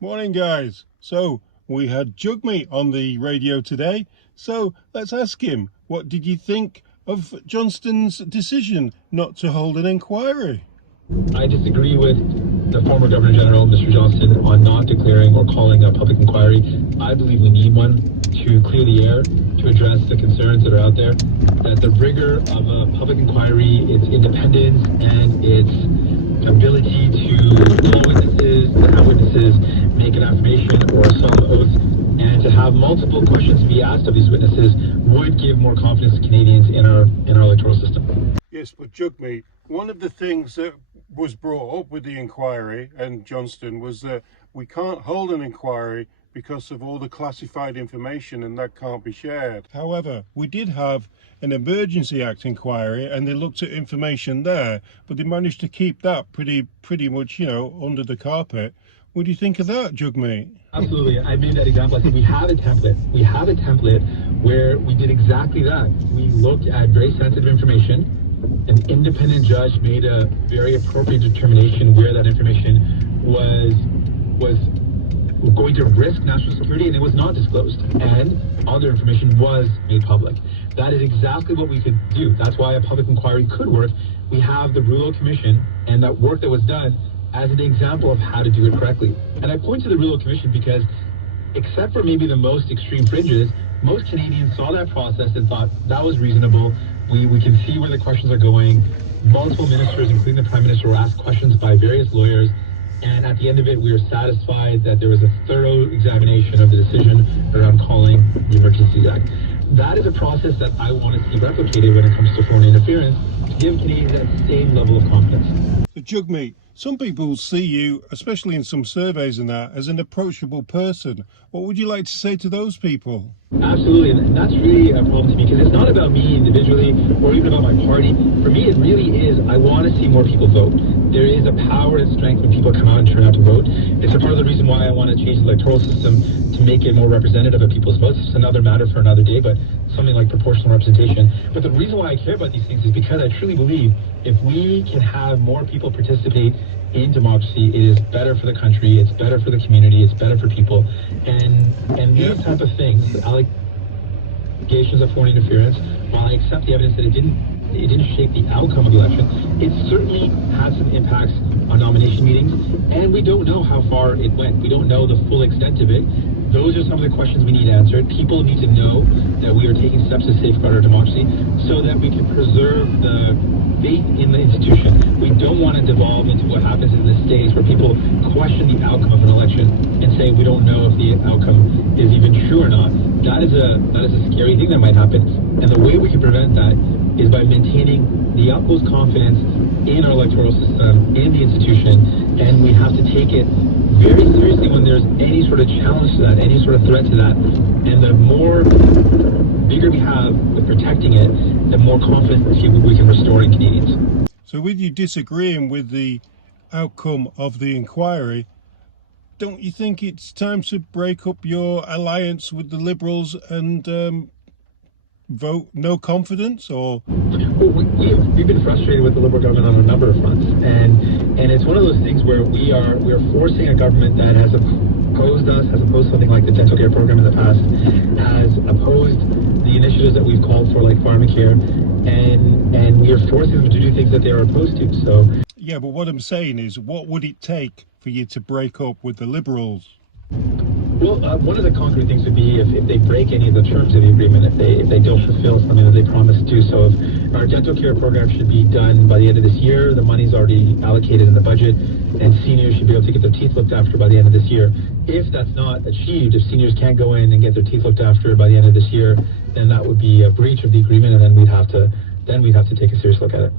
Morning, guys. So we had Jagmeet on the radio today. So let's ask him, what did you think of Johnston's decision not to hold an inquiry? I disagree with the former Governor General, Mr. Johnston, on not declaring or calling a public inquiry. I believe we need one to clear the air, to address the concerns that are out there, that the rigor of a public inquiry, its independence, and its ability to call witnesses, to have witnesses make an affirmation or a solemn oath, and to have multiple questions be asked of these witnesses would give more confidence to Canadians in our electoral system. Yes, but Jagmeet, one of the things that was brought up with the inquiry and Johnston was that we can't hold an inquiry because of all the classified information and that can't be shared. However, we did have an Emergency Act inquiry and they looked at information there, but they managed to keep that pretty much, under the carpet. What do you think of that, Jagmeet? Absolutely. I made that example. I think we have a template. We have a template where we did exactly that. We looked at very sensitive information. An independent judge made a very appropriate determination where that information was going to risk national security, and it was not disclosed, and other information was made public. That is exactly what we could do. That's why a public inquiry could work. We have the Trudeau Commission and that work that was done as an example of how to do it correctly. And I point to the Trudeau Commission because, except for maybe the most extreme fringes, most Canadians saw that process and thought that was reasonable. We can see where the questions are going. Multiple ministers, including the Prime Minister, were asked questions by various lawyers. And at the end of it, we were satisfied that there was a thorough examination of the decision around calling the Emergencies Act. That is a process that I want to see replicated when it comes to foreign interference, to give Canadians that same level of confidence. So, Jagmeet, some people see you, especially in some surveys and that, as an approachable person. What would you like to say to those people? Absolutely, and that's really a problem to me because it's not about me individually or even about my party. For me, it really is, I want to see more people vote. There is a power and strength when people come out and turn out to vote. It's a part of the reason why I want to change the electoral system to make it more representative of people's votes. It's another matter for another day, but something like proportional representation. But the reason why I care about these things is because I truly believe if we can have more people participate in democracy, it is better for the country, it's better for the community, it's better for people. And these type of things, allegations of foreign interference, while I accept the evidence that it didn't shape the outcome of the election, it certainly had some impacts on nomination meetings, and we don't know how far it went. We don't know the full extent of it. Those are some of the questions we need answered. People need to know that we are taking steps to safeguard our democracy so that we can preserve the faith in the institution. We don't want to devolve into what happens in the States where people question the outcome of an election and say we don't know if the outcome is even true or not. That is a scary thing that might happen. And the way we can prevent that is by maintaining the utmost confidence in our electoral system, in the institution, and we have to take it very seriously when there's any sort of challenge to that, any sort of threat to that. And the more bigger we have with protecting it, the more confidence we can restore in Canadians. So with you disagreeing with the outcome of the inquiry, don't you think it's time to break up your alliance with the Liberals and vote no confidence? Or well, we've been frustrated with the Liberal government on a number of fronts, and it's one of those things where we are forcing a government that has opposed us, has opposed something like the dental care program in the past, has opposed the initiatives that we've called for, like pharmacare, and we are forcing them to do things that they are opposed to. So yeah, but what I'm saying is, what would it take for you to break up with the Liberals? Well, one of the concrete things would be if they break any of the terms of the agreement, if they don't fulfill something that they promised to do. So if our dental care program should be done by the end of this year, the money's already allocated in the budget, and seniors should be able to get their teeth looked after by the end of this year. If that's not achieved, if seniors can't go in and get their teeth looked after by the end of this year, then that would be a breach of the agreement, and then we'd have to take a serious look at it.